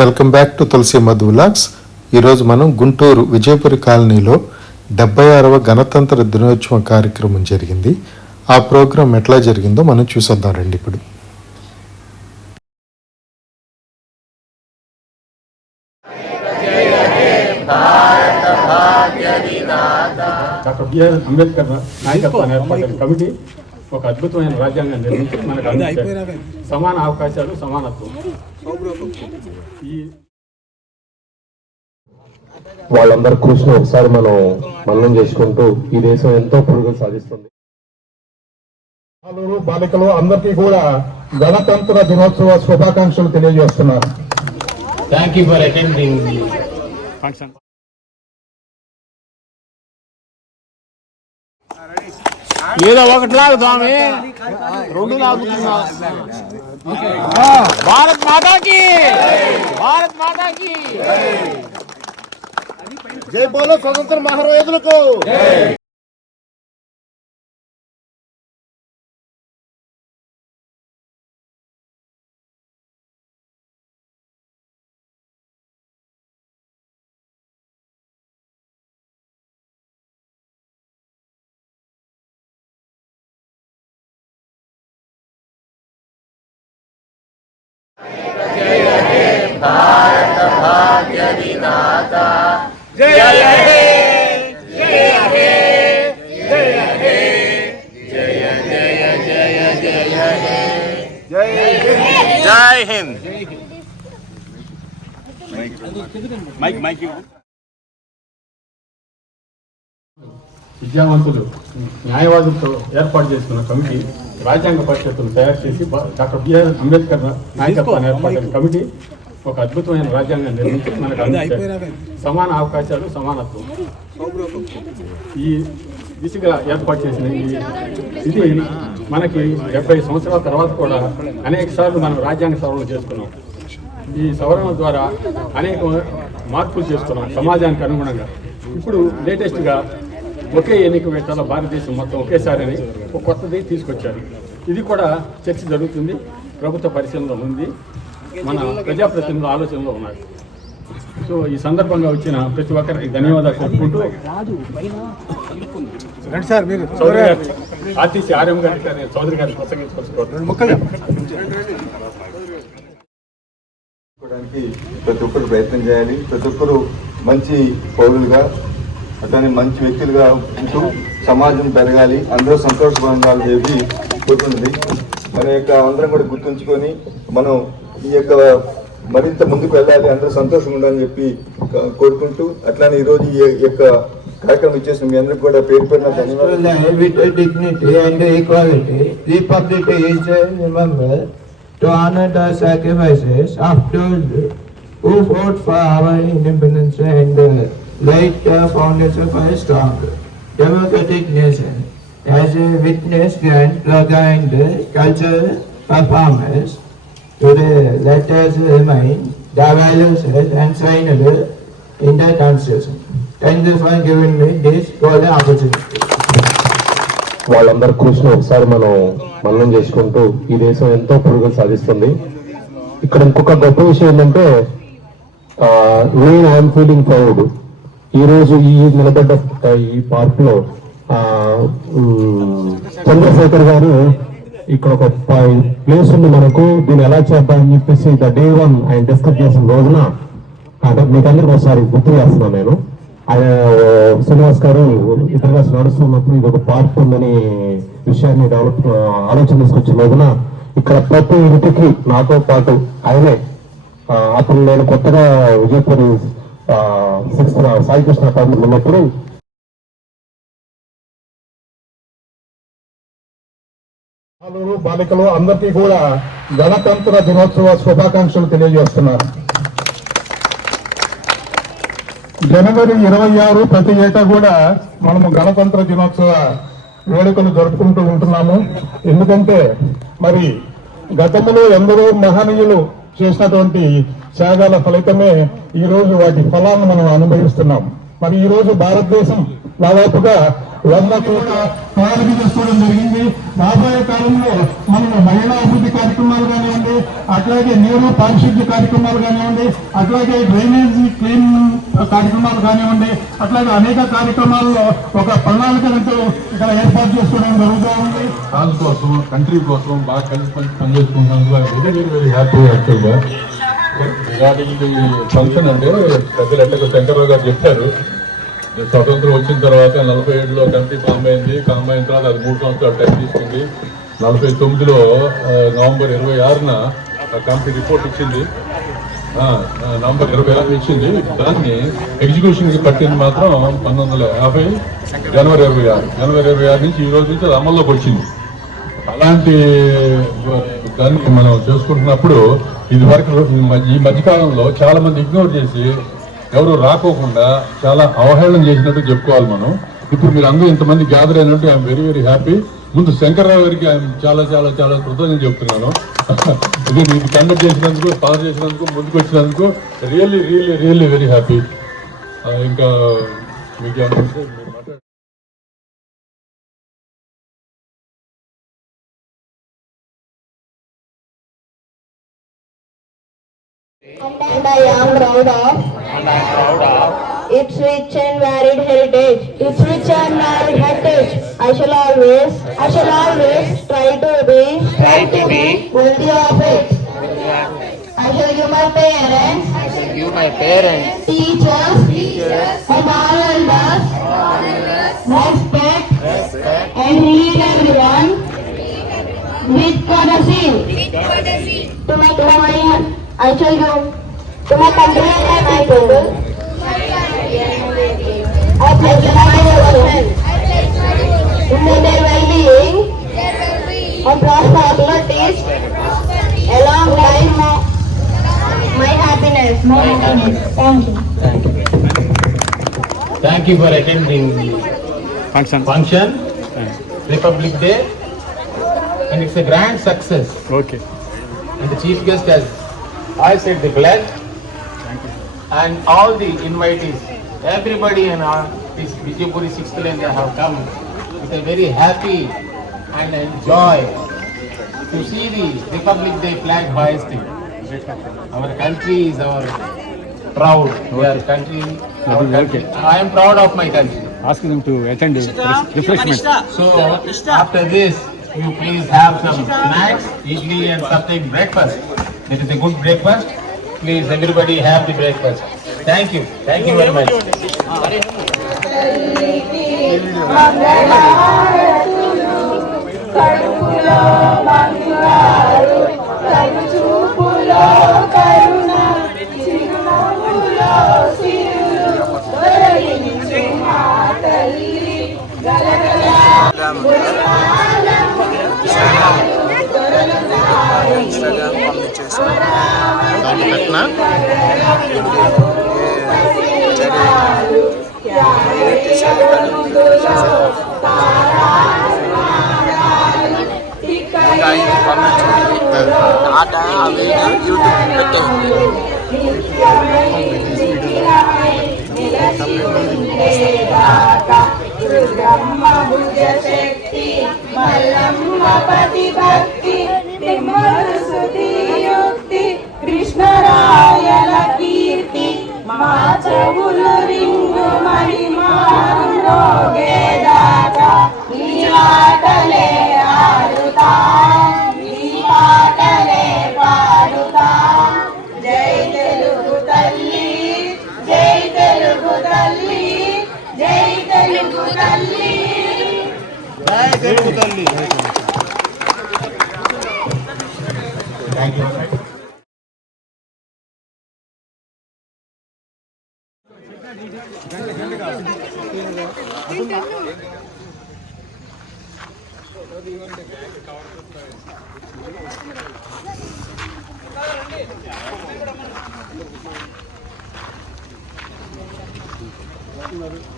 Welcome back to Tulasi Madhu vlogs. ఈరోజు మనం గుంటూరు విజయపురి కాలనీలో 76వ గణతంత్ర దినోత్సవం కార్యక్రమం జరిగింది. ఆ ప్రోగ్రాం ఎట్లా జరిగిందో మనం చూసొద్దాం రండి. ఇప్పుడు డాక్టర్ బిఆర్ అంబేద్కర్ నాయకత్వాన్ని ఏర్పడిన కమిటీ ఒక అద్భుతమైన రాజ్యాంగం నిర్మించి మనకు అందించారు. సమాన అవకాశాలు, సమానత్వం. వాళ్ళందరి కృషిని ఒకసారి మనం మన్నం చేసుకుంటూ ఈ దేశం ఎంతో పురోగతి సాధిస్తుంది. బాలికలు అందరికీ కూడా గణతంత్ర దినోత్సవ శుభాకాంక్షలు తెలియజేస్తున్నారు. Thank you for attending function. ఏదో ఒకటి లాగుతామే, రెండు లాగుతున్నా. భారత్ మాతాకి, భారత్ మాతాకి జై బోలో స్వతంత్ర మహారాజులకు. భారత భాగ్య విధాత జయ హే, జయ హే, జయ హే, జయ జయ జయ జయ హే, జై హింద్. విద్యావంతులు, న్యాయవాదులతో ఏర్పాటు చేసుకున్న కమిటీ రాజ్యాంగ పరిషత్తును తయారు చేసి డాక్టర్ బిఆర్ అంబేద్కర్ నాయకత్వాన్ని ఏర్పడిన కమిటీ ఒక అద్భుతమైన రాజ్యాంగం నిర్మించి మనకు అందించారు. సమాన అవకాశాలు, సమానత్వం. ఈ దిశగా ఏర్పాటు చేసిన ఇది మనకి 70 సంవత్సరాల తర్వాత కూడా అనేక సార్లు మనం రాజ్యాంగ సవరణ చేసుకున్నాం. ఈ సవరణ ద్వారా అనేక మార్పులు చేసుకున్నాం సమాజానికి అనుగుణంగా. ఇప్పుడు లేటెస్ట్గా ఒకే ఎన్నిక పెట్టాల భారతదేశం మొత్తం ఒకేసారి అని ఒక కొత్తది తీసుకొచ్చారు. ఇది కూడా చర్చ జరుగుతుంది, ప్రభుత్వ పరిశీలనలో ఉంది, మన ప్రజాప్రతినిధుల ఆలోచనలో ఉన్నారు. సో ఈ సందర్భంగా వచ్చిన ప్రతి ఒక్కరికి ధన్యవాదాలు చెప్పుకుంటూ చౌదరి గారు, ఆర్టీసీ ఆర్ఎం గారి చౌదరి గారిని ప్రసంగించుకోవడానికి ప్రతి ఒక్కరు ప్రయత్నం చేయాలి. ప్రతి ఒక్కరు మంచి పౌరులుగా, అతని మంచి వ్యక్తులుగా ఉంటూ సమాజం పెరగాలి, అందరూ సంతోషపడాలని చెప్పి కోరుతుంది. మన యొక్క అందరం కూడా గుర్తుంచుకొని మనం ఈ యొక్క మరింత ముందుకు వెళ్ళాలి, అందరూ సంతోషంగా ఉండాలని చెప్పి కోరుకుంటూ, అట్లానే ఈరోజు ఈ యొక్క కార్యక్రమం ఇచ్చేసిన మీ అందరికి కూడా పేరు పేరున ధన్యవాదాలు. To honor the sacrifices of those who fought for our independence and laid the foundation for a strong democratic nation. As a witness grant program and cultural performance, today let us remind the values enshrined in the Constitution. Thank you for giving me this golden opportunity. వాళ్ళందరి కృషిని ఒకసారి మనం మన్నం చేసుకుంటూ ఈ దేశం ఎంతో పురోగతి సాధిస్తుంది. ఇక్కడ ఇంకొక గొప్ప విషయం ఏంటంటే, నేను ఐఎమ్ ఫీలింగ్ ప్రౌడ్. ఈరోజు ఈ నిలబడ్డ ఈ పార్క్ లో చంద్రశేఖర్ గారు ఇక్కడ ఒక ప్లేస్ ఉంది మనకు, దీన్ని ఎలా చేద్దామని చెప్పేసి డే 1 ఆయన డిస్కస్ చేసిన రోజున మీకు అందరికి ఒకసారి గుర్తు చేస్తున్నాను నేను. ఆయన శ్రీనివాస్ గారు ఇతర నడుస్తున్నప్పుడు ఇది ఒక పార్క్ ఉందని విషయాన్ని ఆలోచన తీసుకొచ్చిన రోజున ఇక్కడ ప్రతి ఇంటికి నాతో పాటు ఆయనే, అప్పుడు నేను కొత్తగా విజయపురి 6th సాయికృష్ణ అకాడమీ ఉన్నప్పుడు బాలికలు అందరికీ కూడా గణతంత్ర దినోత్సవ శుభాకాంక్షలు తెలియజేస్తున్నారు. జనవరి 26 ప్రతి ఏటా కూడా మనము గణతంత్ర దినోత్సవ వేడుకలు జరుపుకుంటూ ఉంటున్నాము. ఎందుకంటే మరి గతంలో ఎందరో మహనీయులు చేసినటువంటి త్యాగాల ఫలితమే ఈ రోజు వాటి ఫలాన్ని మనం అనుభవిస్తున్నాం. మరి ఈ రోజు భారతదేశం దాదాపుగా 100 కోట్ల ప్రణాళిక చేసుకోవడం జరిగింది. రాబోయే కాలంలో మనం మహిళా అభివృద్ధి కార్యక్రమాలు కానివ్వండి, అట్లాగే నీరు పారిశుద్ధ్య కార్యక్రమాలు కానివ్వండి, అట్లాగే డ్రైనేజీ క్లీన్ కార్యక్రమాలు కానివ్వండి, అట్లాగే అనేక కార్యక్రమాల్లో ఒక ప్రణాళికలతో ఇక్కడ ఏర్పాటు చేసుకోవడం జరుగుతూ ఉంది. కాజ్ కోసం, కంట్రీ కోసం బాగా కలిసి పనిచేసుకుంటున్నందుకు వెరీ వెరీ హ్యాపీ. యాక్చువల్గా రిగార్డింగ్ ది ఫంక్షన్ అంటే పెద్దలు ఎట్టకు శంకర్రావు గారు చెప్పారు, స్వతంత్రం వచ్చిన తర్వాత 47లో కమిటీ ఫామ్ అయింది. ఫామ్ అయిన తర్వాత అది 3 సంవత్సరాలు టైం తీసుకుంది. 49లో నవంబర్ 26న కమిటీ రిపోర్ట్ ఇచ్చింది. నవంబర్ 26 ఇచ్చింది. దాన్ని ఎగ్జిక్యూషన్కి పట్టింది మాత్రం 1950 జనవరి 26. జనవరి 26 నుంచి ఈ రోజు నుంచి అది అమల్లోకి వచ్చింది. అలాంటి దాన్ని మనం చేసుకుంటున్నప్పుడు ఇది వరకు ఈ మధ్యకాలంలో చాలా మంది ఇగ్నోర్ చేసి ఎవరు రాకోకుండా చాలా అవహేళన చేసినట్టు చెప్పుకోవాలి మనం. ఇప్పుడు మీరు అందరూ ఇంతమంది గ్యాదర్ అయినట్టు ఐఎమ్ వెరీ వెరీ హ్యాపీ. ముందు శంకర్రావు గారికి ఆయన చాలా చాలా చాలా కృతజ్ఞతలు చెప్తున్నాను. ఇది కండక్ట్ చేసినందుకు, పాస్ చేసినందుకు, ముందుకు వచ్చినందుకు really really really very happy. ఇంకా మీకు ఏమంటే మీరు మాట్లాడండి. And I am proud of its rich and varied heritage. Its rich and varied heritage. I shall always try to be worthy of it. I shall give my parents, teachers, and all elders respect and lead everyone with courtesy. I shall give to my country and my people. I pledge my devotion in their well-being and prosperity along with my happiness. Thank you. Thank you for attending the function, Republic Day, and it's a grand success. Okay. And the chief guest has I said the pledge. Thank you. And all the invitees, everybody in our this Vijaypuri 6th lane, they have come with a very happy and enjoy to see the Republic Day flag hoisting. Our country is our proud. Our country. I am proud of my country. Asking them to attend refreshment. So after this, you please have some snacks, idli and something breakfast. It is a good breakfast. Please everybody have the breakfast. Thank you. Thank you very much. ఆట అవి YouTube పెట్టేది. కృష్ణరాయల కీర్తి మా చెవులు ring మణి మారుగేదాకా ఈ ఆటలే ఆడుతా, ఈ పాటలే పాడుతా. జై తెలుగు తల్లి, జై తెలుగు తల్లి, జై తెలుగు తల్లి, జై తెలుగు తల్లి. Thank you. ఉన్నారు.